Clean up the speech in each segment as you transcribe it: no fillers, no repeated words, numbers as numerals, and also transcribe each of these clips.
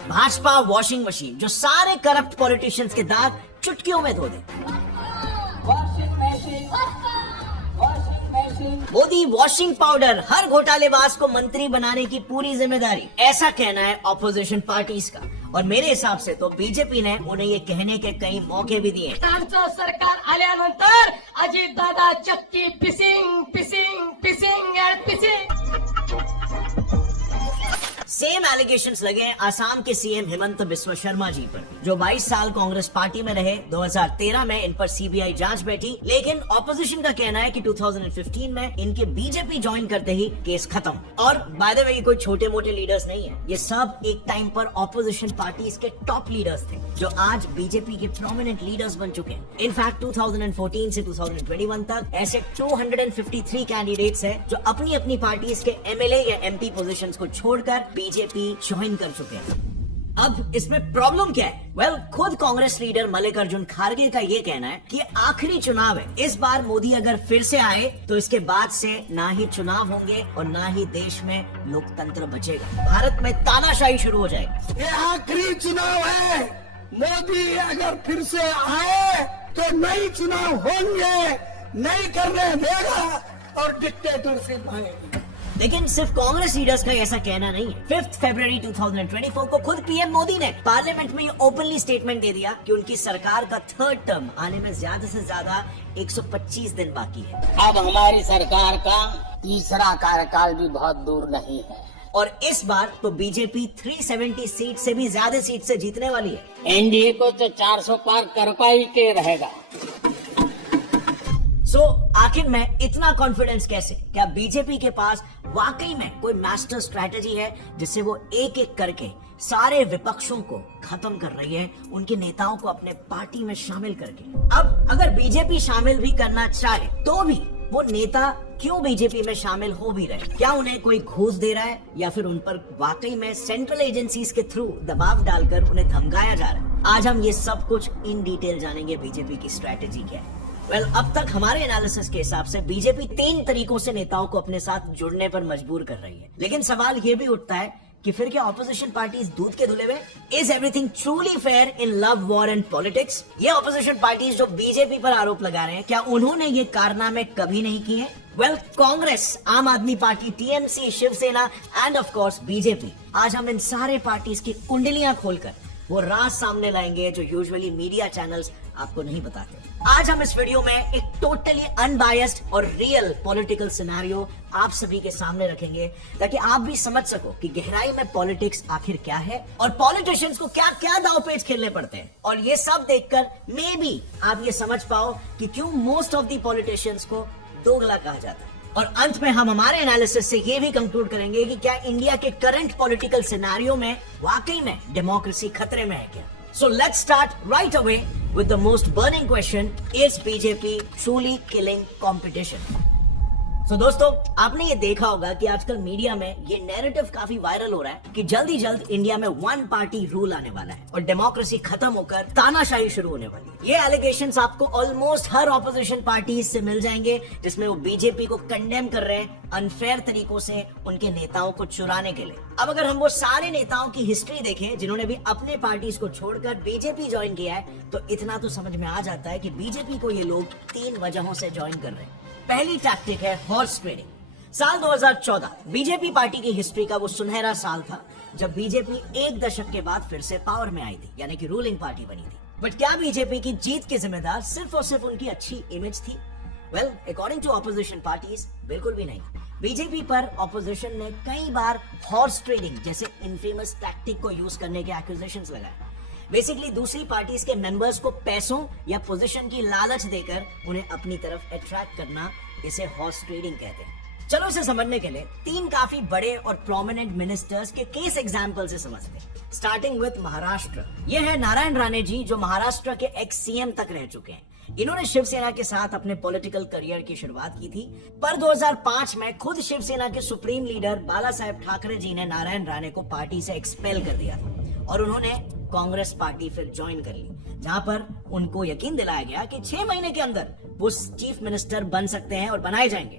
Bhajpa washing machine जो सारे corrupt politicians के दाग चुटकियों में धो दे। मोदी वॉशिंग पाउडर, हर घोटालेबाज को मंत्री बनाने की पूरी जिम्मेदारी, ऐसा कहना है ऑपोजिशन पार्टीज का। और मेरे हिसाब से तो बीजेपी ने उन्हें ये कहने के कई मौके भी दिए। सरकार आल्यानंतर अजित दादा चक्की पिसिंग पिसिंग पिसिंग एंड पिसिंग। सेम एलिगेशंस लगे आसाम के सीएम हिमंत बिस्वा शर्मा जी पर, जो 22 साल कांग्रेस पार्टी में रहे। 2013 में इन पर सीबीआई जांच बैठी, लेकिन ऑपोजिशन का कहना है कि 2015 में इनके बीजेपी ज्वाइन करते ही केस खत्म। और बाय द वे ये कोई छोटे मोटे लीडर्स नहीं है, ये सब एक टाइम पर ऑपोजिशन पार्टीज के टॉप लीडर्स थे, जो आज बीजेपी के प्रोमिनेंट लीडर्स बन चुके हैं। इनफैक्ट 2014 से 2021 तक ऐसे 253 कैंडिडेट्स हैं जो अपनी अपनी पार्टीज के एमएलए या एमपी पोजीशंस को छोड़कर बीजेपी ज्वाइन कर चुके हैं। अब इसमें प्रॉब्लम क्या है? वेल, खुद कांग्रेस लीडर मल्लिकार्जुन खड़गे का ये कहना है कि आखिरी चुनाव है, इस बार मोदी अगर फिर से आए तो इसके बाद से ना ही चुनाव होंगे और ना ही देश में लोकतंत्र बचेगा, भारत में तानाशाही शुरू हो जाएगी। ये आखिरी चुनाव है, मोदी अगर फिर से आए तो नए चुनाव होंगे, नहीं करने देगा और डिक्टेटरशिप आएगी। लेकिन सिर्फ कांग्रेस लीडर्स का ऐसा कहना नहीं है। 5 फरवरी 2024 को खुद पीएम मोदी ने पार्लियामेंट में ये ओपनली स्टेटमेंट दे दिया कि उनकी सरकार का थर्ड टर्म आने में ज्यादा से ज्यादा 125 दिन बाकी है। अब हमारी सरकार का तीसरा कार्यकाल भी बहुत दूर नहीं है और इस बार तो बीजेपी 370 सीट से भी ज्यादा सीट से जीतने वाली है। एनडीए को तो 400 पार कर पाई के रहेगा। आखिर में इतना कॉन्फिडेंस कैसे? क्या बीजेपी के पास वाकई में कोई मास्टर स्ट्रैटेजी है जिससे वो एक एक करके सारे विपक्षों को खत्म कर रही है, उनके नेताओं को अपने पार्टी में शामिल करके? अब अगर बीजेपी शामिल भी करना चाहे तो भी वो नेता क्यों बीजेपी में शामिल हो भी रहे? क्या उन्हें कोई घूस दे रहा है या फिर उन पर वाकई में सेंट्रल एजेंसीज के थ्रू दबाव डालकर उन्हें धमकाया जा रहा है? आज हम ये सब कुछ इन डिटेल जानेंगे, बीजेपी की स्ट्रैटेजी क्या है। अब तक हमारे एनालिसिस के हिसाब से बीजेपी 3 तरीकों से नेताओं को अपने साथ जुड़ने पर मजबूर कर रही है। लेकिन सवाल ये भी उठता है कि फिर क्या ऑपोजिशन पार्टीज दूध के धुले में? Is everything truly fair in love, war and politics? ये ऑपोजिशन पार्टीज जो बीजेपी पर आरोप लगा रहे हैं, क्या उन्होंने ये कारनामे कभी नहीं किए? Well, Congress, Aam Aadmi party, TMC, Shiv Sena and of course BJP, आज हम इन सारे पार्टीज की कुंडलियां खोलकर वो राज सामने लाएंगे जो यूजुअली मीडिया चैनल्स आपको नहीं बताते। आज हम इस वीडियो में एक टोटली अनबायस्ड और रियल पॉलिटिकल सिनेरियो आप सभी के सामने रखेंगे, ताकि आप भी समझ सको कि गहराई में पॉलिटिक्स आखिर क्या है और पॉलिटिशियंस को क्या क्या दांवपेच खेलने पड़ते हैं। और ये सब देखकर मे बी आप ये समझ पाओ कि क्यों मोस्ट ऑफ द पॉलिटिशियंस को दोगला कहा जाता है। और अंत में हम हमारे एनालिसिस से ये भी कंक्लूड करेंगे कि क्या इंडिया के करंट पॉलिटिकल सिनेरियो में वाकई में डेमोक्रेसी खतरे में है क्या? So let's start right away with the most burning question: Is BJP truly killing competition? तो दोस्तों, आपने ये देखा होगा कि आजकल मीडिया में ये नैरेटिव काफी वायरल हो रहा है कि जल्द ही जल्द इंडिया में 1 पार्टी रूल आने वाला है और डेमोक्रेसी खत्म होकर तानाशाही शुरू होने वाली है। ये एलिगेशंस आपको ऑलमोस्ट हर ऑपोजिशन पार्टी से मिल जाएंगे, जिसमें वो बीजेपी को कंडेम कर रहे हैं अनफेयर तरीकों से उनके नेताओं को चुराने के लिए। अब अगर हम वो सारे नेताओं की हिस्ट्री देखें जिन्होंने भी अपने पार्टीज को छोड़कर बीजेपी ज्वाइन किया है, तो इतना तो समझ में आ जाता है कि बीजेपी को ये लोग 3 वजहों से ज्वाइन कर रहे हैं। पहली टैक्टिक है हॉर्स ट्रेडिंग। साल 2014 बीजेपी पार्टी की हिस्ट्री का वो सुनहरा साल था जब बीजेपी 1 दशक के बाद फिर से पावर में आई थी, यानी कि रूलिंग पार्टी बनी थी। बट क्या बीजेपी की जीत के जिम्मेदार सिर्फ और सिर्फ उनकी अच्छी इमेज थी? Well, according to opposition parties, बिल्कुल भी नहीं। बीजेपी पर ऑपोजिशन ने कई बार हॉर्स ट्रेडिंग जैसे इनफेमस टैक्टिक को यूज करने के एक्यूजेशंस लगाए। बेसिकली दूसरी पार्टीज के मेंबर्स को पैसों या पोजीशन की लालच देकर उन्हें अपनी तरफ अट्रैक्ट करना, इसे हॉर्स ट्रेडिंग कहते हैं। चलो इसे समझने के लिए 3 काफी बड़े और प्रोमिनेंट मिनिस्टर्स के केस एग्जांपल से समझते हैं। Starting with Maharashtra. ये है नारायण राणे जी, जो महाराष्ट्र के एक्स सीएम तक रह चुके हैं। इन्होंने शिवसेना के साथ अपने पॉलिटिकल करियर की शुरुआत की थी, पर 2005 में खुद शिवसेना के सुप्रीम लीडर बाला साहेब ठाकरे जी ने नारायण राणे को पार्टी से एक्सपेल कर दिया था और उन्होंने कांग्रेस पार्टी फिर ज्वाइन कर ली, जहां पर उनको यकीन दिलाया गया कि 6 महीने के अंदर वो चीफ मिनिस्टर बन सकते हैं और बनाए जाएंगे।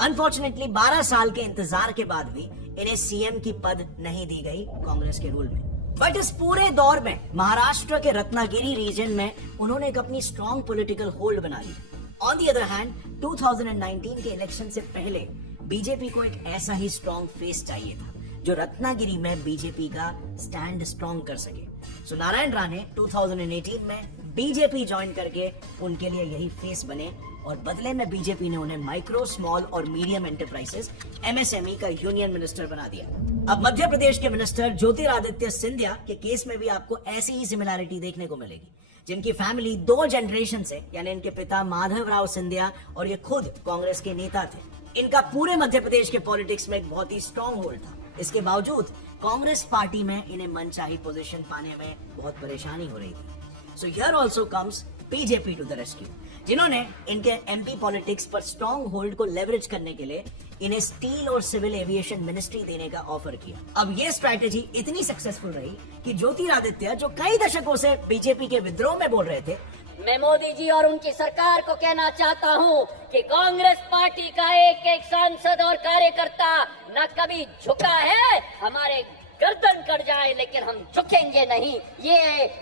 अनफॉर्चुनेटली 12 साल के इंतजार के बाद भी इन्हें सीएम की पद नहीं दी गई कांग्रेस के रूल में। बट इस पूरे दौर में महाराष्ट्र के रत्नागिरी रीजन में उन्होंने एक अपनी स्ट्रॉन्ग पॉलिटिकल होल्ड बना ली। ऑन दी अदर हैंड 2019 के इलेक्शन से पहले बीजेपी को एक ऐसा ही स्ट्रॉन्ग फेस चाहिए था जो रत्नागिरी में बीजेपी का स्टैंड स्ट्रॉन्ग कर सके। सो नारायण राणे 2018 में बीजेपी ज्वाइन करके उनके लिए यही फेस बने और बदले में बीजेपी ने उन्हें माइक्रो, स्मॉल और मीडियम एंटरप्राइजेस MSME का यूनियन मिनिस्टर बना दिया। अब मध्य प्रदेश के मिनिस्टर ज्योतिरादित्य सिंधिया के केस में भी आपको ऐसी ही सिमिलैरिटी देखने को मिलेगी, जिनकी फैमिली 2 जनरेशन से, यानी इनके पिता माधवराव सिंधिया और ये खुद कांग्रेस के नेता थे। इनका पूरे मध्य प्रदेश के पॉलिटिक्स में एक बहुत ही स्ट्रॉन्ग होल्ड था। इसके बावजूद कांग्रेस पार्टी में इन्हें मनचाही पोजीशन पाने में बहुत परेशानी हो रही थी। So here also comes BJP to the rescue, जिन्होंने इनके MP पॉलिटिक्स पर स्ट्रॉन्ग होल्ड को लेवरेज करने के लिए इन्हें स्टील और सिविल एविएशन मिनिस्ट्री देने का ऑफर किया। अब ये स्ट्रैटेजी इतनी सक्सेसफुल रही कि ज्योतिरादित्य, जो कई दशकों से बीजेपी के विद्रोह में बोल रहे थे, मैं मोदी जी और उनकी सरकार को कहना चाहता हूं कि कांग्रेस पार्टी का एक एक सांसद और कार्यकर्ता न कभी झुका है। हमारे गर्दन कट जाए लेकिन हम झुकेंगे नहीं। ये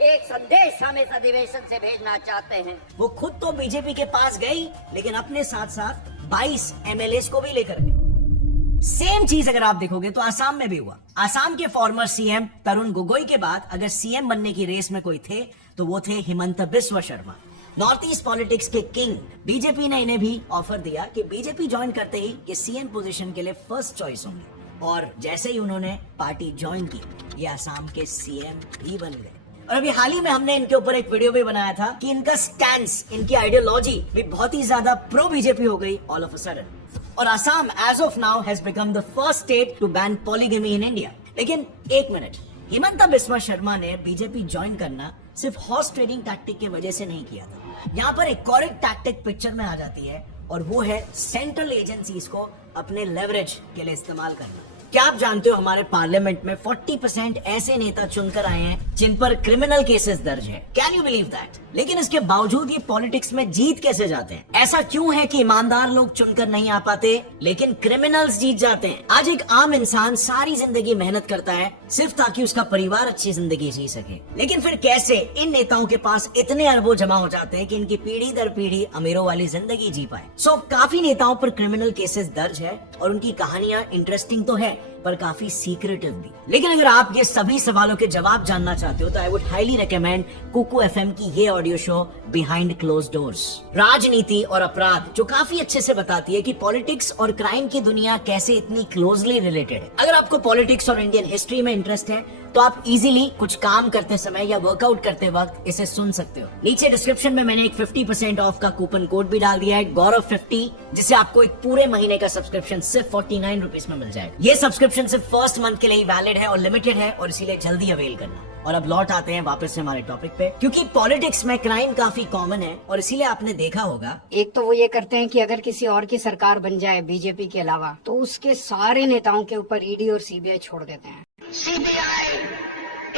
एक संदेश हम इस अधिवेशन से भेजना चाहते हैं। वो खुद तो बीजेपी के पास गई, लेकिन अपने साथ साथ 22 MLAs को भी लेकर गई। सेम चीज अगर आप देखोगे तो आसाम में भी हुआ। आसाम के फॉर्मर CM तरुण गोगोई के बाद अगर CM बनने की रेस में कोई थे तो वो थे Himanta Biswa Sharma, north east politics के किंग। बीजेपी ने इन्हें भी ऑफर दिया कि बीजेपी ज्वाइन करते ही ये CM पोजीशन के लिए फर्स्ट चॉइस होंगे, और जैसे ही उन्होंने पार्टी ज्वाइन की, ये आसाम के CM भी बन गए। और अभी हाल ही में हमने इनके ऊपर एक वीडियो भी बनाया था कि इनका स्टैंस, इनकी आइडियोलॉजी भी बहुत ही ज्यादा प्रो बीजेपी हो गई ऑल ऑफ अ सडन। और Assam as of now has become the first state to ban polygamy in India. लेकिन एक मिनट, हिमंता बिस्वा शर्मा ने बीजेपी ज्वाइन करना सिर्फ हॉर्स ट्रेडिंग टैक्टिक की वजह से नहीं किया था। यहाँ पर एक कॉरेक्ट टैक्टिक पिक्चर में आ जाती है, और वो है सेंट्रल एजेंसीज को अपने लेवरेज के लिए इस्तेमाल करना। क्या आप जानते हो हमारे पार्लियामेंट में 40% ऐसे नेता चुनकर आए हैं जिन पर क्रिमिनल केसेस दर्ज है। Can you believe that? लेकिन इसके बावजूद ये पॉलिटिक्स में जीत कैसे जाते हैं? ऐसा क्यों है कि ईमानदार लोग चुनकर नहीं आ पाते लेकिन क्रिमिनल्स जीत जाते हैं? आज एक आम इंसान सारी जिंदगी मेहनत करता है सिर्फ ताकि उसका परिवार अच्छी जिंदगी जी सके, लेकिन फिर कैसे इन नेताओं के पास इतने अरबों जमा हो जाते हैं कि इनकी पीढ़ी दर पीढ़ी अमीरों वाली जिंदगी जी पाए। सो काफी नेताओं पर क्रिमिनल केसेस दर्ज है और उनकी कहानियां इंटरेस्टिंग तो है पर काफी सीक्रेटिव भी। लेकिन अगर आप ये सभी सवालों के जवाब जानना चाहते हो तो I would highly recommend Kuku FM की ये audio show behind closed doors, राजनीति और अपराध, जो काफी अच्छे से बताती है कि पॉलिटिक्स और क्राइम की दुनिया कैसे इतनी क्लोजली रिलेटेड है। अगर आपको पॉलिटिक्स और इंडियन हिस्ट्री में इंटरेस्ट है तो आप इजीली कुछ काम करते समय या वर्कआउट करते वक्त इसे सुन सकते हो। नीचे डिस्क्रिप्शन में मैंने एक 50% ऑफ का कूपन कोड भी डाल दिया है, गौरव50, जिससे आपको एक पूरे महीने का सब्सक्रिप्शन सिर्फ 49 रुपीज में मिल जाएगा। ये सब्सक्रिप्शन सिर्फ फर्स्ट मंथ के लिए वैलिड है और लिमिटेड है, और इसीलिए जल्दी अवेल करना। और अब लौट आते हैं वापस से हमारे टॉपिक पे, क्योंकि पॉलिटिक्स में क्राइम काफी कॉमन है और इसीलिए आपने देखा होगा, एक तो वो ये करते हैं कि अगर किसी और की सरकार बन जाए बीजेपी के अलावा तो उसके सारे नेताओं के ऊपर ईडी और सीबीआई छोड़ देते हैं। CBI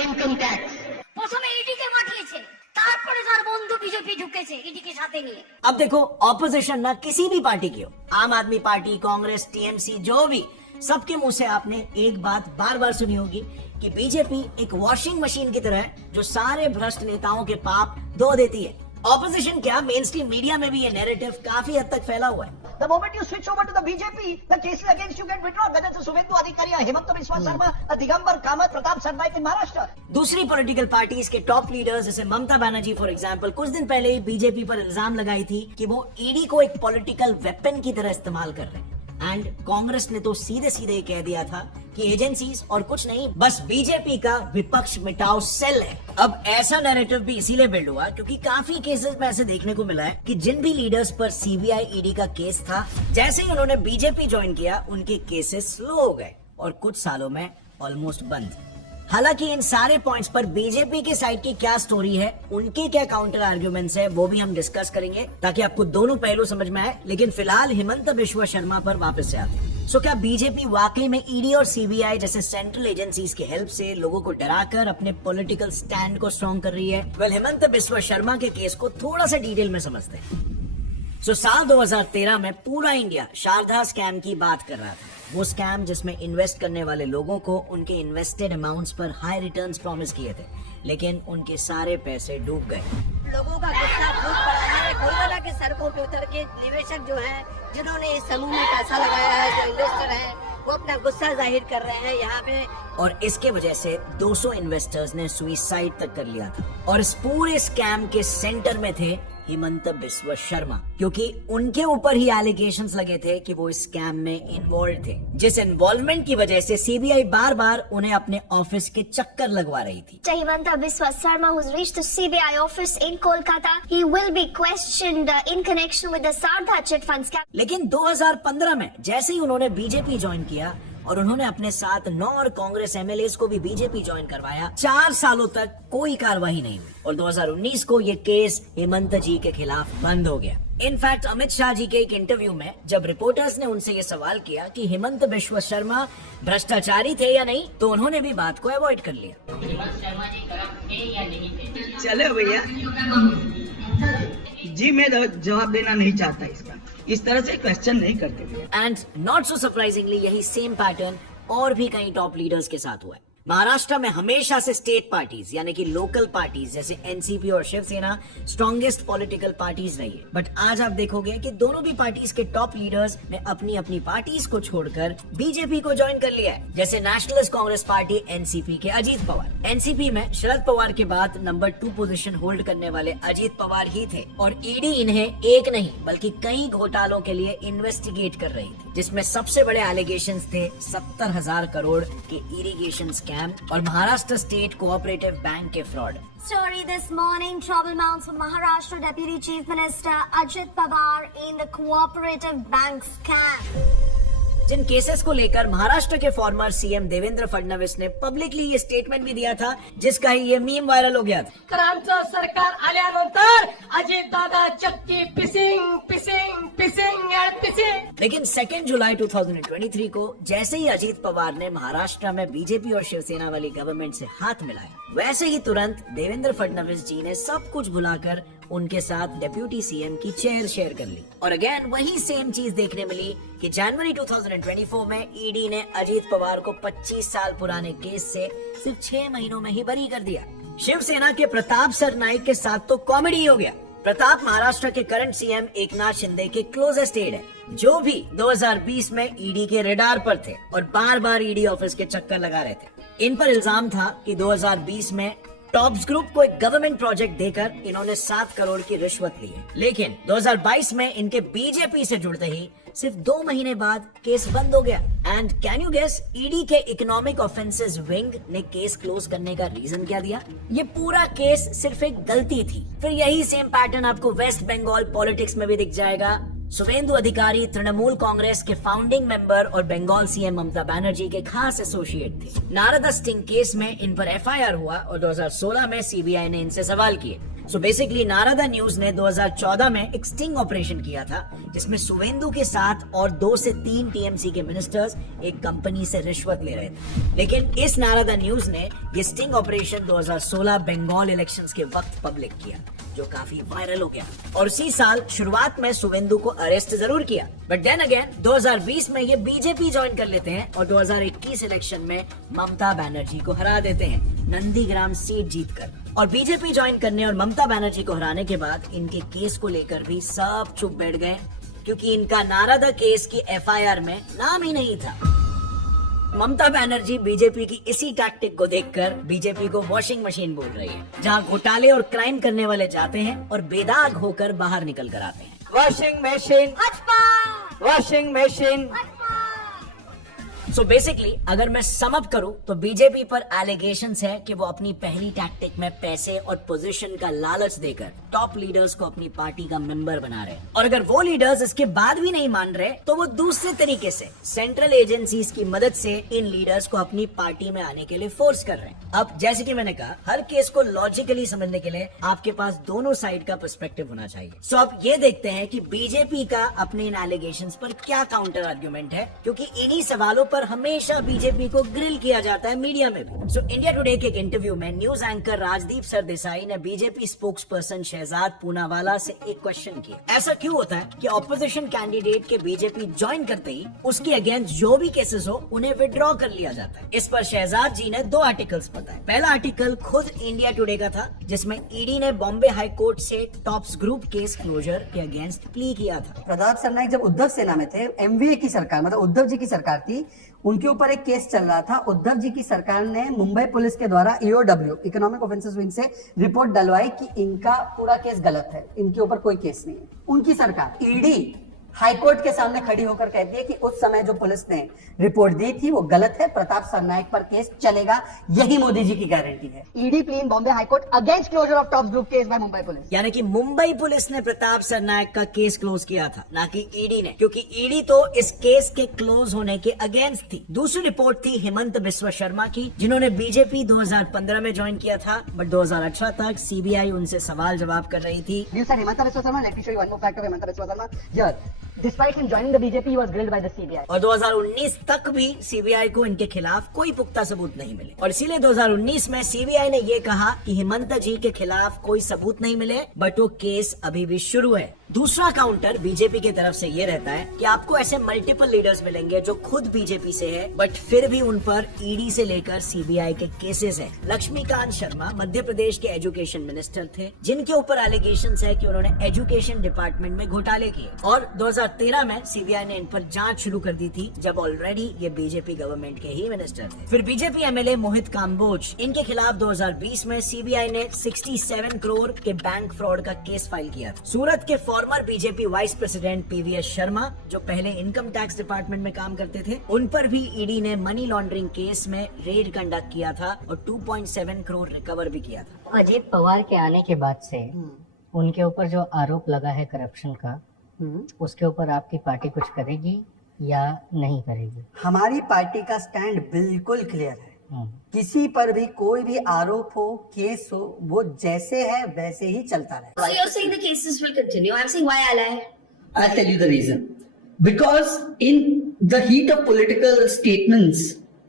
ইনকাম ট্যাক্স প্রথমে ইডিকে পাঠিয়েছে, তারপরে তার বন্ধু বিজেপি ঢুকেছে ইডিকে সাথে নিয়ে। अब देखो ऑपोजिशन ना किसी भी पार्टी की हो, आम आदमी पार्टी, कांग्रेस, TMC, जो भी, सबके मुंह से आपने एक बात बार बार सुनी होगी कि बीजेपी एक वॉशिंग मशीन की तरह है जो सारे भ्रष्ट नेताओं के पाप धो देती है। ऑपोजिशन क्या, मेन स्ट्रीम मीडिया में भी ये नैरेटिव काफी हद तक फैला हुआ है। The moment you switch over to the BJP, the cases against you get withdrawn. Whether it's Suvendu Adhikari, Himanta Biswa Sarma, Digambar Kamath, Pratap Sarnaik in Maharashtra. दूसरी पॉलिटिकल पार्टीज के टॉप लीडर्स जैसे Mamata Banerjee for example कुछ दिन पहले ही BJP पर इल्जाम लगाई थी कि वो ईडी को एक पॉलिटिकल वेपन की तरह इस्तेमाल कर रहे हैं। एंड कांग्रेस ने तो सीधे सीधे कह दिया था कि एजेंसीज और कुछ नहीं, बस बीजेपी का विपक्ष मिटाओ सेल है। अब ऐसा नैरेटिव भी इसीलिए बिल्ड हुआ क्योंकि काफी केसेस में ऐसे देखने को मिला है कि जिन भी लीडर्स पर CBI ईडी का केस था, जैसे ही उन्होंने बीजेपी ज्वाइन किया उनके केसेस स्लो हो गए और कुछ सालों में ऑलमोस्ट बंद। हालांकि इन सारे पॉइंट्स पर बीजेपी के साइड की क्या स्टोरी है, उनके क्या काउंटर आर्ग्यूमेंट्स है, वो भी हम डिस्कस करेंगे ताकि आपको दोनों पहलू समझ में आए। लेकिन फिलहाल हिमंता बिस्वा शर्मा पर वापस से आते हैं। सो क्या बीजेपी वाकई में ईडी और CBI जैसे सेंट्रल एजेंसीज की हेल्प से लोगों को डराकर अपने पॉलिटिकल स्टैंड को स्ट्रॉन्ग कर रही है? वेल, हिमंता बिस्वा शर्मा के केस को थोड़ा सा डिटेल में समझते हैं। साल 2013 में पूरा इंडिया शारदा स्कैम की बात कर रहा था। वो स्कैम जिसमें इन्वेस्ट करने वाले लोगों को उनके इन्वेस्टेड अमाउंट्स पर हाई रिटर्न्स प्रॉमिस किए थे, लेकिन उनके सारे पैसे डूब गए। लोगों का गुस्सा फूट पड़ा है। कोलकाता के सड़कों पे उतर के निवेशक जो हैं, जिन्होंने इस समूह में पैसा लगाया है, जो इन्वेस्टर हैं, वो अपना गुस्सा जाहिर कर रहे हैं यहाँ पे। और इसके वजह से 200 इन्वेस्टर्स ने सुइसाइड तक कर लिया था। और इस पूरे स्कैम के सेंटर में थे हेमंत बिस्वा शर्मा, क्योंकि उनके ऊपर ही एलिगेशंस लगे थे कि वो इस स्कैम में इन्वॉल्व थे, जिस इन्वॉल्वमेंट की वजह से सीबीआई बार बार उन्हें अपने ऑफिस के चक्कर लगवा रही थी। Hemanta Biswa Sarma, who's reached the CBI office in Kolkata, he will be questioned in connection with the Sardha chit fund scam. लेकिन 2015 में जैसे ही उन्होंने बीजेपी ज्वाइन किया और उन्होंने अपने साथ 9 और कांग्रेस एमएलएस को भी बीजेपी ज्वाइन करवाया, 4 सालों तक कोई कार्रवाई नहीं हुई और 2019 को ये केस हेमंत जी के खिलाफ बंद हो गया। इनफैक्ट अमित शाह जी के एक इंटरव्यू में जब रिपोर्टर्स ने उनसे ये सवाल किया कि हेमंत बिस्वा शर्मा भ्रष्टाचारी थे या नहीं, तो उन्होंने भी बात को अवॉइड कर लिया। चले भैया जी, मैं जवाब देना नहीं चाहता इसका, इस तरह से क्वेश्चन नहीं करते भैया। एंड नॉट सो सरप्राइजिंगली यही सेम पैटर्न और भी कई टॉप लीडर्स के साथ हुआ है। महाराष्ट्र में हमेशा से स्टेट पार्टीज यानी कि लोकल पार्टीज जैसे एनसीपी और शिवसेना स्ट्रॉन्गेस्ट पॉलिटिकल पार्टीज रही है, बट आज आप देखोगे कि दोनों भी पार्टीज के टॉप लीडर्स ने अपनी अपनी पार्टीज को छोड़कर बीजेपी को ज्वाइन कर लिया है। जैसे नेशनलिस्ट कांग्रेस पार्टी एनसीपी के अजीत पवार, एनसीपी में शरद पवार के बाद नंबर 2 पोजीशन होल्ड करने वाले अजीत पवार ही थे और ईडी इन्हें एक नहीं बल्कि कई घोटालों के लिए इन्वेस्टिगेट कर रही थी, जिसमें सबसे बड़े एलिगेशंस थे 70,000 करोड़ के इरिगेशन स्कैम और महाराष्ट्र स्टेट कोऑपरेटिव बैंक के fraud. Story this morning, trouble mounts for Maharashtra Deputy Chief Minister Ajit Pawar in the cooperative bank scam. जिन केसेस को लेकर महाराष्ट्र के फॉर्मर सीएम देवेंद्र फडणवीस ने पब्लिकली ये स्टेटमेंट भी दिया था, जिसका ही ये मीम वायरल हो गया था। तर आमचं सरकार आल्यानंतर अजित दादा चक्की पिसिंग पिसिंग पिसिंग एंड पिसिंग। लेकिन 2 जुलाई 2023 को जैसे ही अजीत पवार ने महाराष्ट्र में बीजेपी और शिवसेना वाली गवर्नमेंट से हाथ मिलाया, वैसे ही तुरंत देवेंद्र फडणवीस जी ने सब कुछ भुलाकर उनके साथ डेप्यूटी सीएम की चेयर शेयर कर ली। और अगेन वही सेम चीज देखने मिली कि जनवरी 2024 में ईडी ने अजीत पवार को 25 साल पुराने केस से सिर्फ 6 महीनों में ही बरी कर दिया। शिवसेना के प्रताप सरनाईक के साथ तो कॉमेडी हो गया। प्रताप महाराष्ट्र के करंट सीएम एकनाथ शिंदे के क्लोजेस्ट एड है, जो भी 2020 में ईडी के रेडार पर थे और बार बार ईडी ऑफिस के चक्कर लगा रहे थे। इन पर इल्जाम था कि 2020 में टॉप्स ग्रुप को एक गवर्नमेंट प्रोजेक्ट देकर इन्होंने 7 करोड़ की रिश्वत ली है, लेकिन 2022 में इनके बीजेपी से जुड़ते ही सिर्फ 2 महीने बाद केस बंद हो गया। And can you guess ED के इकोनॉमिक ऑफेंसेस विंग ने केस क्लोज करने का रीजन क्या दिया? ये पूरा केस सिर्फ एक गलती थी। फिर यही सेम पैटर्न आपको वेस्ट बंगाल पॉलिटिक्स में भी दिख जाएगा। शुभेंदु अधिकारी तृणमूल कांग्रेस के फाउंडिंग मेंबर और बंगाल सीएम ममता बनर्जी के खास एसोसिएट थे। नारदा स्टिंग केस में इन पर एफआईआर हुआ और 2016 में सीबीआई ने इनसे सवाल किए। सो बेसिकली नारदा न्यूज ने 2014 में एक स्टिंग ऑपरेशन किया था, जिसमें शुभेंदु के साथ और 2 से 3 टीएमसी के मिनिस्टर्स एक कंपनी से रिश्वत ले रहे थे। लेकिन इस नारदा न्यूज ने ये स्टिंग ऑपरेशन 2016 बंगाल इलेक्शंस के वक्त पब्लिक किया, जो काफी वायरल हो गया। और उसी साल शुरुआत में शुभेंदु को अरेस्ट जरूर किया, बट देन अगेन 2020 में ये बीजेपी ज्वाइन कर लेते हैं और 2021 इलेक्शन में ममता बनर्जी को हरा देते हैं नंदीग्राम सीट जीतकर। और बीजेपी ज्वाइन करने और ममता बनर्जी को हराने के बाद इनके केस को लेकर भी सब चुप बैठ गए, क्योंकि इनका नारदा केस की एफआईआर में नाम ही नहीं था। ममता बनर्जी बीजेपी की इसी टैक्टिक को देखकर बीजेपी को वॉशिंग मशीन बोल रही है, जहां घोटाले और क्राइम करने वाले जाते हैं और बेदाग होकर बाहर निकल कर आते हैं। Washing machine, washing machine. So basically अगर मैं सम अप करूं तो बीजेपी पर एलिगेशंस है कि वो अपनी पहली टैक्टिक में पैसे और पोजीशन का लालच देकर टॉप लीडर्स को अपनी पार्टी का मेंबर बना रहे हैं। और अगर वो लीडर्स इसके बाद भी नहीं मान रहे तो वो दूसरे तरीके से सेंट्रल एजेंसीज की मदद से इन लीडर्स को अपनी पार्टी में आने के लिए फोर्स कर रहे हैं। अब जैसे कि मैंने कहा, हर केस को लॉजिकली समझने के लिए आपके पास दोनों साइड का पर्सपेक्टिव होना चाहिए। सो अब ये देखते हैं कि बीजेपी का अपने इन एलिगेशंस पर क्या काउंटर आर्ग्यूमेंट है, क्योंकि इन्हीं सवालों पर पर हमेशा बीजेपी को ग्रिल किया जाता है मीडिया में भी। सो इंडिया टुडे के एक इंटरव्यू में न्यूज एंकर राजदीप सरदेसाई ने BJP spokesperson Shehzad Poonawalla से एक क्वेश्चन किया, ऐसा क्यों होता है कि ऑपोजिशन कैंडिडेट के बीजेपी ज्वाइन करते ही उसके अगेंस्ट जो भी केसेस हो उन्हें विड्रॉ कर लिया जाता है। इस पर शहजाद जी ने 2 आर्टिकल्स बताए। पहला आर्टिकल खुद इंडिया टुडे का था, जिसमें ईडी ने बॉम्बे हाई कोर्ट से टॉप्स ग्रुप केस क्लोजर के अगेंस्ट प्ली किया था। प्रताप सरनाइक जब उद्धव सेना में थे, एमवीए की सरकार मतलब उद्धव जी की सरकार थी, उनके ऊपर एक केस चल रहा था। उद्धव जी की सरकार ने मुंबई पुलिस के द्वारा ईओडब्ल्यू इकोनॉमिक ऑफेंसेस विंग से रिपोर्ट डलवाई कि इनका पूरा केस गलत है, इनके ऊपर कोई केस नहीं है। उनकी सरकार ईडी हाईकोर्ट के सामने खड़ी होकर कहती है कि उस समय जो पुलिस ने रिपोर्ट दी थी वो गलत है, प्रताप सरनाइक पर केस चलेगा। यही मोदी जी की गारंटी है। ED plea in Bombay high court against closure of Tops Group case by Mumbai police. यानी कि मुंबई पुलिस ने प्रताप सरनाइक का केस क्लोज किया था, ना कि ईडी ने, क्योंकि ईडी तो इस केस के क्लोज होने के अगेंस्ट थी। दूसरी रिपोर्ट थी हेमंत बिस्वा शर्मा की, जिन्होंने बीजेपी 2015 में ज्वाइन किया था, बट 2018 तक सीबीआई उनसे सवाल जवाब कर रही थी। Hemant Biswa Sharma, let me show you one more fact of Hemant Biswa Sharma here. Despite him joining the BJP, he was grilled by the CBI. और 2019 तक भी सीबीआई को इनके खिलाफ कोई पुख्ता सबूत नहीं मिले, और इसीलिए 2019 में सीबीआई ने ये कहा कि हेमंत जी के खिलाफ कोई सबूत नहीं मिले, बट वो केस अभी भी शुरू है। दूसरा काउंटर बीजेपी की तरफ से ये रहता है कि आपको ऐसे मल्टीपल लीडर्स मिलेंगे जो खुद बीजेपी से है, बट फिर भी उन पर ईडी से लेकर सीबीआई के केसेस है। लक्ष्मीकांत शर्मा मध्य प्रदेश के एजुकेशन मिनिस्टर थे, जिनके ऊपर एलिगेशंस है कि उन्होंने एजुकेशन डिपार्टमेंट में घोटाले किए, और 2013 में सीबीआई ने इन पर जांच शुरू कर दी थी, जब ऑलरेडी ये बीजेपी गवर्नमेंट के ही मिनिस्टर थे। फिर बीजेपी एमएलए मोहित काम्बोज, इनके खिलाफ 2020 में सीबीआई ने 67 करोड़ के बैंक फ्रॉड का केस फाइल किया था। सूरत के farmer BJP vice president PVS Sharma, जो पहले इनकम टैक्स डिपार्टमेंट में काम करते थे, उन पर भी ईडी ने मनी लॉन्ड्रिंग केस में रेड कंडक्ट किया था और 2.7 करोड़ रिकवर भी किया था। अजीत पवार के आने के बाद से उनके ऊपर जो आरोप लगा है करप्शन का, उसके ऊपर आपकी पार्टी कुछ करेगी या नहीं करेगी? हमारी पार्टी का स्टैंड बिल्कुल क्लियर है। किसी पर भी कोई भी आरोप हो, केस हो, वो जैसे है वैसे ही चलता रहे। So you're saying the cases will continue. I'm saying why ally? I'll tell you the reason. Because in the heat of political statements,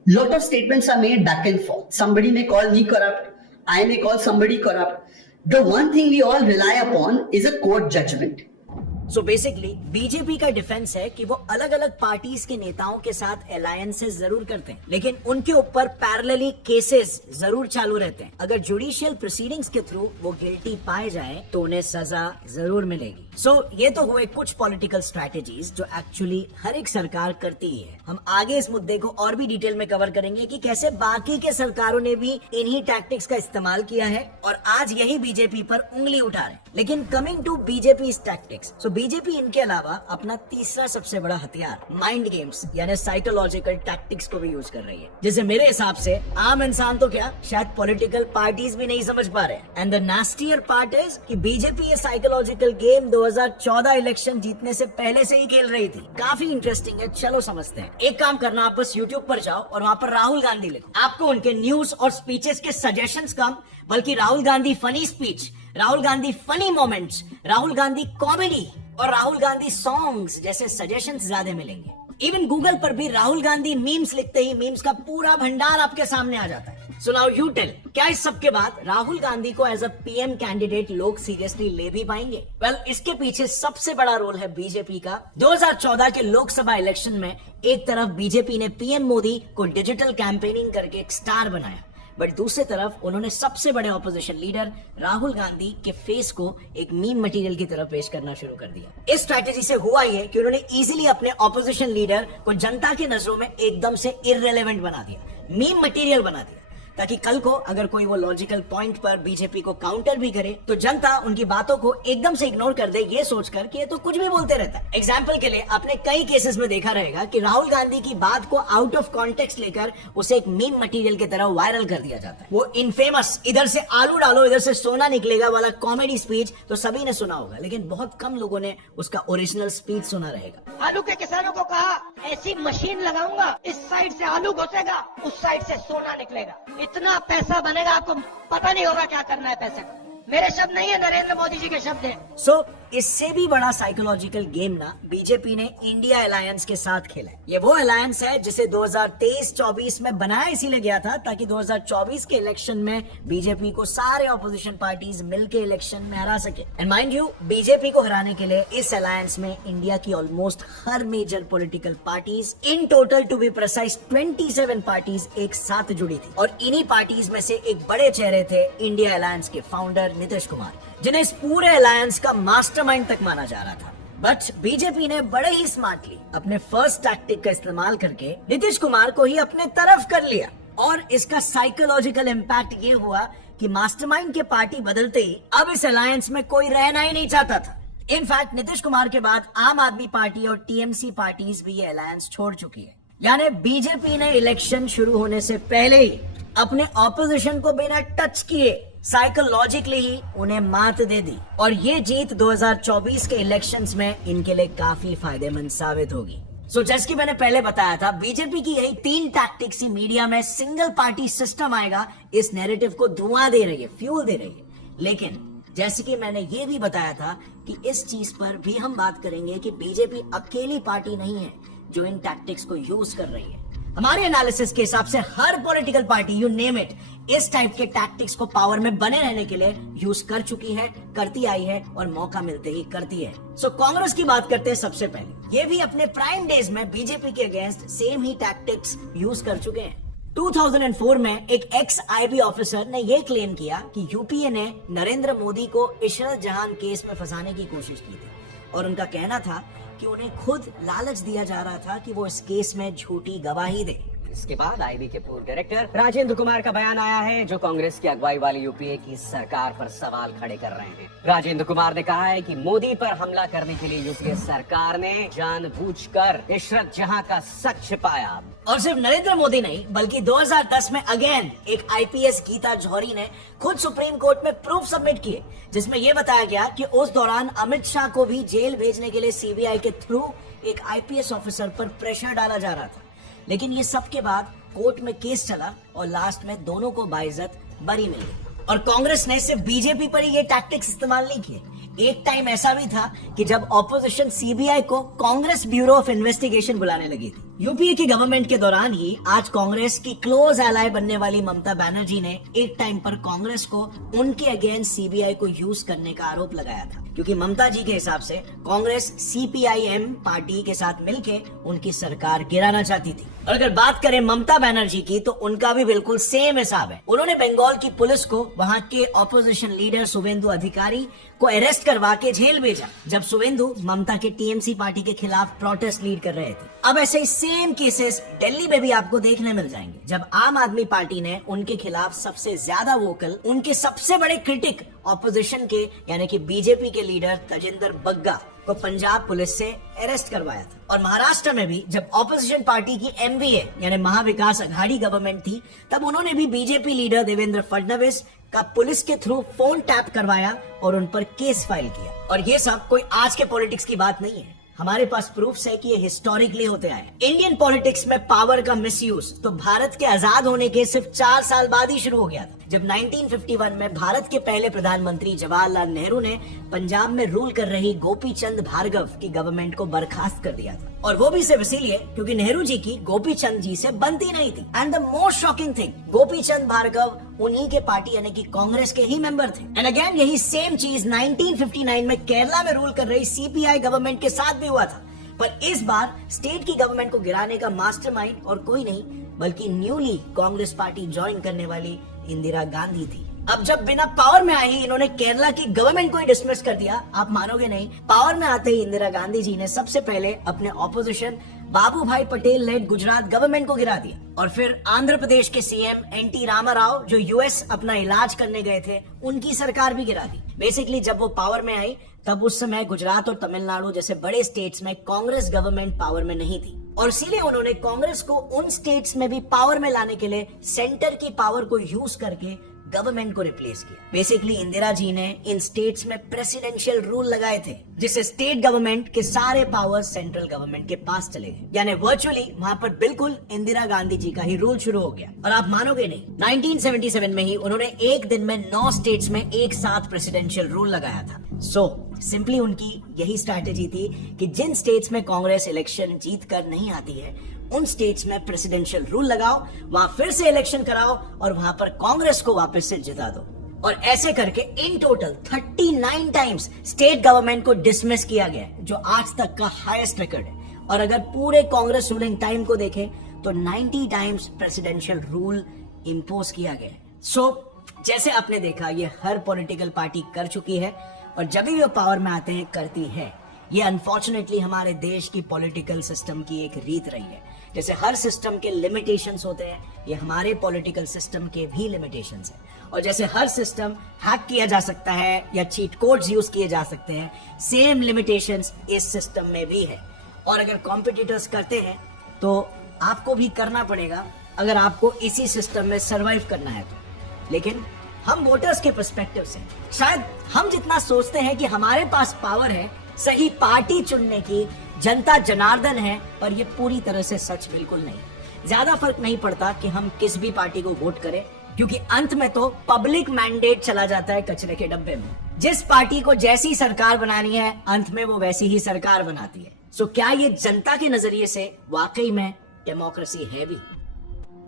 lot of statements are made back and forth. Somebody may call me corrupt. I may call somebody corrupt. The one thing we all rely upon is a court judgment. So basically BJP का defence है कि वो अलग अलग parties के नेताओं के साथ अलायंसेस जरूर करते हैं, लेकिन उनके ऊपर पैरेलली केसेस जरूर चालू रहते हैं। अगर जुडिशियल प्रोसीडिंग्स के थ्रू वो गिल्टी पाए जाए तो उन्हें सजा जरूर मिलेगी। सो ये तो हुए कुछ पॉलिटिकल स्ट्रैटेजीज जो एक्चुअली हर एक सरकार करती ही है। हम आगे इस मुद्दे को और भी डिटेल में कवर करेंगे कि कैसे बाकी के सरकारों ने भी इन्हीं टैक्टिक्स का इस्तेमाल किया है और आज यही बीजेपी पर उंगली उठा रहे हैं। लेकिन coming to BJP tactics, so BJP इनके अलावा अपना तीसरा सबसे बड़ा हथियार माइंड गेम्स यानी साइकोलॉजिकल टैक्टिक्स को भी यूज कर रही है, जिसे मेरे हिसाब से आम इंसान तो क्या शायद पॉलिटिकल पार्टीज भी नहीं समझ पा रहे। एंड द नास्टियर पार्ट इज कि बीजेपी ये साइकोलॉजिकल गेम 2014 इलेक्शन जीतने से पहले से ही खेल रही थी। काफी इंटरेस्टिंग है, चलो समझते हैं। एक काम करना, आप बस यूट्यूब पर जाओ और वहाँ पर राहुल गांधी लिखो। आपको उनके न्यूज और स्पीचेस के सजेशंस कम, बल्कि Rahul Gandhi funny speech, Rahul Gandhi funny moments, Rahul Gandhi comedy और राहुल गांधी सॉन्ग्स जैसे सजेशंस ज्यादा मिलेंगे। इवन गूगल पर भी राहुल गांधी मीम्स लिखते ही मीम्स का पूरा भंडार आपके सामने आ जाता है। सो नाउ यू टेल, क्या इस सब के बाद राहुल गांधी को एज अ पीएम कैंडिडेट लोग सीरियसली ले भी पाएंगे? वेल, इसके पीछे सबसे बड़ा रोल है बीजेपी का। 2014 के लोकसभा इलेक्शन में एक तरफ बीजेपी ने पीएम मोदी को डिजिटल कैंपेनिंग करके एक स्टार बनाया, बट दूसरी तरफ उन्होंने सबसे बड़े ऑपोजिशन लीडर राहुल गांधी के फेस को एक मीम मटेरियल की तरफ पेश करना शुरू कर दिया। इस स्ट्रैटेजी से हुआ ये कि उन्होंने इजीली अपने ऑपोजिशन लीडर को जनता की नजरों में एकदम से इररिलेवेंट बना दिया, मीम मटेरियल बना दिया, ताकि कल को अगर कोई वो लॉजिकल पॉइंट पर बीजेपी को काउंटर भी करे तो जनता उनकी बातों को एकदम से इग्नोर कर दे, ये सोचकर कि ये तो कुछ भी बोलते रहता है। एग्जाम्पल के लिए आपने कई केसेस में देखा रहेगा कि राहुल गांधी की बात को आउट ऑफ कॉन्टेक्स्ट लेकर उसे एक मीम मटेरियल की तरह वायरल कर दिया जाता है। वो इनफेमस इधर से आलू डालो इधर से सोना निकलेगा वाला कॉमेडी स्पीच तो सभी ने सुना होगा, लेकिन बहुत कम लोगों ने उसका ओरिजिनल स्पीच सुना रहेगा। आलू के किसानों को कहा ऐसी मशीन लगाऊंगा, इस साइड से आलू घुसेगा, उस साइड से सोना निकलेगा, इतना पैसा बनेगा आपको पता नहीं होगा क्या करना है पैसे का। मेरे शब्द नहीं है, नरेंद्र मोदी जी के शब्द हैं। सो इससे भी बड़ा साइकोलॉजिकल गेम ना बीजेपी ने इंडिया अलायंस के साथ खेला है। ये वो अलायंस है जिसे 2023-24 में बनाया इसीलिए गया था ताकि 2024 के इलेक्शन में बीजेपी को सारे ऑपोजिशन पार्टीज मिलकर इलेक्शन में हरा सके। एंड माइंड यू, बीजेपी को हराने के लिए इस अलायंस में इंडिया की ऑलमोस्ट हर major political parties, in total to be precise 27 parties एक साथ जुड़ी थी। और इन्हीं पार्टीज में से एक बड़े चेहरे थे इंडिया अलायंस के फाउंडर नीतीश कुमार, जिन्हें इस पूरे अलायंस का मास्टरमाइंड तक माना जा रहा था। बट बीजेपी ने बड़े ही स्मार्टली अपने फर्स्ट टैक्टिक का इस्तेमाल करके नीतीश कुमार को ही अपने तरफ कर लिया। और इसका साइकोलॉजिकल इम्पैक्ट ये हुआ कि मास्टरमाइंड के पार्टी बदलते ही अब इस अलायंस में कोई रहना ही नहीं चाहता था। इनफैक्ट नीतीश कुमार के बाद आम आदमी पार्टी और टीएमसी पार्टीज भी ये अलायंस छोड़ चुकी है। यानी बीजेपी ने इलेक्शन शुरू होने से पहले ही अपने ऑपोजिशन को बिना टच किए साइकोलॉजिकली ही उन्हें मात दे दी। और ये जीत 2024 के इलेक्शंस में इनके लिए काफी फायदेमंद साबित होगी। सो जैसे कि मैंने पहले बताया था, बीजेपी की यही 3 टैक्टिक्स ही मीडिया में सिंगल पार्टी सिस्टम आएगा इस नैरेटिव को धुआं दे रही है, फ्यूल दे रही है। लेकिन जैसे कि मैंने ये भी बताया था कि इस चीज पर भी हम बात करेंगे कि बीजेपी अकेली पार्टी नहीं है जो इन टैक्टिक्स को यूज कर रही है। हमारे एनालिसिस के हिसाब से हर political party, you name it, इस टाइप के टैक्टिक्स को पावर में बने रहने के लिए यूज कर चुकी है, करती आई है और मौका मिलते ही करती है। सो कांग्रेस की बात करते हैं सबसे पहले। ये भी अपने प्राइम डेज में बीजेपी के अगेंस्ट सेम ही टैक्टिक्स यूज कर चुके हैं। 2004 में एक एक्स आईबी ऑफिसर ने यह क्लेम किया कि यूपीए ने नरेंद्र मोदी को इशरत जहां केस में फंसाने की कोशिश की थी। और उनका कहना था कि उन्हें खुद लालच दिया जा रहा था कि वो इस केस में झूठी गवाही दे। इसके बाद आईबी के पूर्व डायरेक्टर राजेंद्र कुमार का बयान आया है, जो कांग्रेस की अगुवाई वाली यूपीए की सरकार पर सवाल खड़े कर रहे हैं। राजेंद्र कुमार ने कहा है कि मोदी पर हमला करने के लिए यूपीए सरकार ने जानबूझकर इशरत जहां का सच छिपाया। और सिर्फ नरेंद्र मोदी नहीं, बल्कि 2010 में अगेन एक आईपीएस गीता जौहरी ने खुद सुप्रीम कोर्ट में प्रूफ सबमिट किए, जिसमें यह बताया गया कि उस दौरान अमित शाह को भी जेल भेजने के लिए सीबीआई के थ्रू एक आईपीएस ऑफिसर पर प्रेशर डाला जा रहा था। लेकिन ये सब के बाद कोर्ट में केस चला और लास्ट में दोनों को बाइज्जत बरी मिली। और कांग्रेस ने सिर्फ बीजेपी पर ही ये टैक्टिक्स इस्तेमाल नहीं किए। एक टाइम ऐसा भी था कि जब ऑपोजिशन सीबीआई को कांग्रेस ब्यूरो ऑफ इन्वेस्टिगेशन बुलाने लगी थी। यूपीए की गवर्नमेंट के दौरान ही आज कांग्रेस की क्लोज एलाय बनने वाली ममता बनर्जी ने एक टाइम पर कांग्रेस को उनके अगेंस्ट सीबीआई को यूज करने का आरोप लगाया था, क्योंकि ममता जी के हिसाब से कांग्रेस सीपीआईएम पार्टी के साथ मिलके उनकी सरकार गिराना चाहती थी। और अगर बात करें ममता बनर्जी की, तो उनका भी बिल्कुल सेम हिसाब है। उन्होंने बंगाल की पुलिस को वहां के ऑपोजिशन लीडर शुवेंदु अधिकारी को अरेस्ट करवा के जेल भेजा, जब शुवेंदु ममता के टीएमसी पार्टी के खिलाफ प्रोटेस्ट लीड कर रहे थे। अब ऐसे ही सेम केसेस दिल्ली में भी आपको देखने मिल जाएंगे, जब आम आदमी पार्टी ने उनके खिलाफ सबसे ज्यादा वोकल, उनके सबसे बड़े क्रिटिक ऑपोजिशन के यानी कि बीजेपी के लीडर तजिंदर बग्गा को पंजाब पुलिस से अरेस्ट करवाया था। और महाराष्ट्र में भी जब ऑपोजिशन पार्टी की एमवीए यानी महाविकास अघाड़ी गवर्नमेंट थी, तब उन्होंने भी बीजेपी लीडर देवेंद्र फडणवीस का पुलिस के थ्रू फोन टैप करवाया और उन पर केस फाइल किया। और ये सब कोई आज के पॉलिटिक्स की बात नहीं है, हमारे पास प्रूफ्स है कि ये हिस्टोरिकली होते आए। इंडियन पॉलिटिक्स में पावर का मिसयूज तो भारत के आजाद होने के सिर्फ 4 साल बाद ही शुरू हो गया था, जब 1951 में भारत के पहले प्रधानमंत्री जवाहरलाल नेहरू ने पंजाब में रूल कर रही गोपी चंद भार्गव की गवर्नमेंट को बर्खास्त कर दिया था। और वो भी सिर्फ इसीलिए क्योंकि नेहरू जी की गोपी चंद जी से बनती नहीं थी। And the most shocking thing, Gopi Chand Bhargava उन्हीं के पार्टी यानी कि कांग्रेस के ही मेंबर थे। एंड अगेन यही सेम चीज 1959 में केरला में रूल कर रही सीपीआई गवर्नमेंट के साथ भी हुआ था। पर इस बार स्टेट की गवर्नमेंट को गिराने का मास्टरमाइंड और कोई नहीं बल्कि न्यूली कांग्रेस पार्टी ज्वाइन करने वाली इंदिरा गांधी थी। अब जब बिना पावर में आई इन्होंने केरला की गवर्नमेंट को ही डिसमिस कर दिया, आप मानोगे नहीं, पावर में आते ही इंदिरा गांधी जी ने सबसे पहले अपने ऑपोजिशन बाबू भाई पटेल लेड गुजरात गवर्नमेंट को गिरा दिया। और फिर आंध्र प्रदेश के सीएम एनटी रामाराव जो यूएस अपना इलाज करने गए थे, उनकी सरकार भी गिरा दी। बेसिकली जब वो पावर में आई तब उस समय गुजरात और तमिलनाडु जैसे बड़े स्टेट्स में कांग्रेस गवर्नमेंट पावर में नहीं थी, और इसीलिए उन्होंने कांग्रेस को उन स्टेट्स में भी पावर में लाने के लिए सेंटर की पावर को यूज करके गवर्नमेंट को रिप्लेस किया। बेसिकली इंदिरा जी ने इन स्टेट्स में प्रेसिडेंशियल रूल लगाए थे, जिससे स्टेट गवर्नमेंट के सारे पावर्स सेंट्रल गवर्नमेंट के पास चले गए, यानी वर्चुअली वहां पर बिल्कुल इंदिरा गांधी जी का ही रूल शुरू हो गया। और आप मानोगे नहीं, 1977 में ही उन्होंने एक दिन में 9 स्टेट्स में एक साथ प्रेसिडेंशियल रूल लगाया था। सिंपली उनकी यही स्ट्रैटेजी थी कि जिन स्टेट्स में कांग्रेस इलेक्शन जीत कर नहीं आती है, उन स्टेट्स में प्रेसिडेंशियल रूल लगाओ, वहां फिर से इलेक्शन कराओ और वहां पर कांग्रेस को वापस से जिता दो। और ऐसे करके in total 39 times state government को डिसमिस किया गया, जो आज तक का हाईएस्ट रिकॉर्ड है। और अगर पूरे कांग्रेस रूलिंग टाइम को देखें तो 90 टाइम्स प्रेसिडेंशियल रूल इंपोज किया गया है। जैसे आपने देखा, ये हर पॉलिटिकल पार्टी कर चुकी है और जब भी वो पावर में आते हैं करती है। ये अनफॉर्चुनेटली हमारे देश की पॉलिटिकल सिस्टम की एक रीत रही है। जैसे हर सिस्टम के लिमिटेशंस होते हैं, ये हमारे पॉलिटिकल सिस्टम के भी लिमिटेशंस हैं। और जैसे हर सिस्टम हैक किया जा सकता है या चीट कोड्स यूज किए जा सकते हैं, सेम लिमिटेशंस इस सिस्टम में भी है। और अगर कॉम्पिटिटर्स करते हैं तो आपको भी करना पड़ेगा, अगर आपको इसी सिस्टम में सरवाइव करना है तो। लेकिन हम वोटर्स के पर्सपेक्टिव से शायद हम जितना सोचते हैं कि हमारे पास पावर है सही पार्टी चुनने की, जनता जनार्दन है, पर ये पूरी तरह से सच बिल्कुल नहीं। ज्यादा फर्क नहीं पड़ता कि हम किस भी पार्टी को वोट करें, क्योंकि अंत में तो पब्लिक मैंडेट चला जाता है कचरे के डब्बे में। जिस पार्टी को जैसी सरकार बनानी है, अंत में वो वैसी ही सरकार बनाती है। क्या ये जनता के नजरिए से वाकई में डेमोक्रेसी है भी?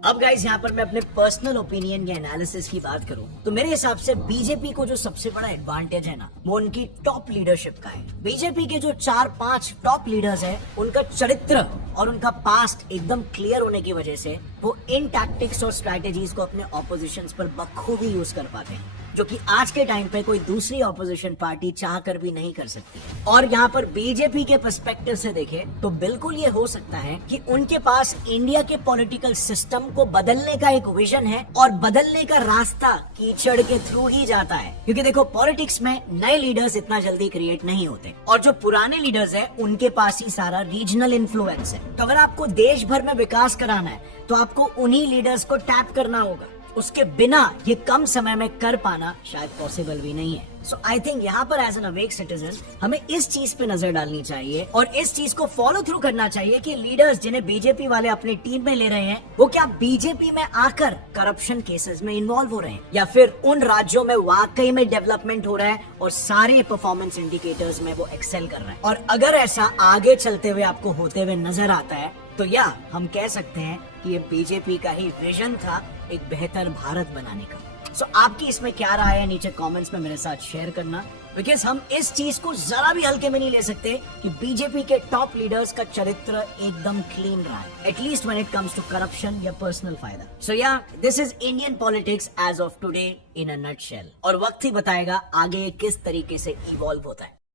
अब गाइस, यहाँ पर मैं अपने पर्सनल ओपिनियन या एनालिसिस की बात करूं तो मेरे हिसाब से बीजेपी को जो सबसे बड़ा एडवांटेज है ना, वो उनकी टॉप लीडरशिप का है। बीजेपी के जो 4-5 टॉप लीडर्स हैं, उनका चरित्र और उनका पास्ट एकदम क्लियर होने की वजह से वो इन टैक्टिक्स और स्ट्रैटेजीज को अपने ऑपोजिशंस पर बखूबी यूज कर पाते हैं, जो कि आज के टाइम पे कोई दूसरी ऑपोजिशन पार्टी चाह कर भी नहीं कर सकती। और यहाँ पर बीजेपी के पर्सपेक्टिव से देखें तो बिल्कुल ये हो सकता है कि उनके पास इंडिया के पॉलिटिकल सिस्टम को बदलने का एक विजन है, और बदलने का रास्ता कीचड़ के थ्रू ही जाता है। क्योंकि देखो, पॉलिटिक्स में नए लीडर्स इतना जल्दी क्रिएट नहीं होते, और जो पुराने लीडर्स है उनके पास ही सारा रीजनल इन्फ्लुएंस है। तो अगर आपको देश भर में विकास कराना है तो आपको उन्हीं लीडर्स को टैप करना होगा। उसके बिना ये कम समय में कर पाना शायद पॉसिबल भी नहीं है। आई थिंक यहाँ पर एज एन अवेक सिटीजन हमें इस चीज पे नजर डालनी चाहिए और इस चीज को फॉलो थ्रू करना चाहिए कि लीडर्स जिन्हें बीजेपी वाले अपनी टीम में ले रहे हैं, वो क्या बीजेपी में आकर करप्शन केसेस में इन्वॉल्व हो रहे हैं, या फिर उन राज्यों में वाकई में डेवलपमेंट हो रहा है और सारे परफॉर्मेंस इंडिकेटर्स में वो एक्सेल कर रहे हैं। और अगर ऐसा आगे चलते हुए आपको होते हुए नजर आता है तो या हम कह सकते हैं कि ये बीजेपी का ही विजन था एक बेहतर भारत बनाने का। आपकी इसमें क्या राय है, नीचे कमेंट्स में मेरे साथ शेयर करना, बिकॉज हम इस चीज को जरा भी हल्के में नहीं ले सकते कि बीजेपी के टॉप लीडर्स का चरित्र एकदम क्लीन रहा है, at least when it comes to corruption या पर्सनल फायदा। This is Indian politics as of today in a nutshell, और वक्त ही बताएगा आगे किस तरीके से इवॉल्व होता है।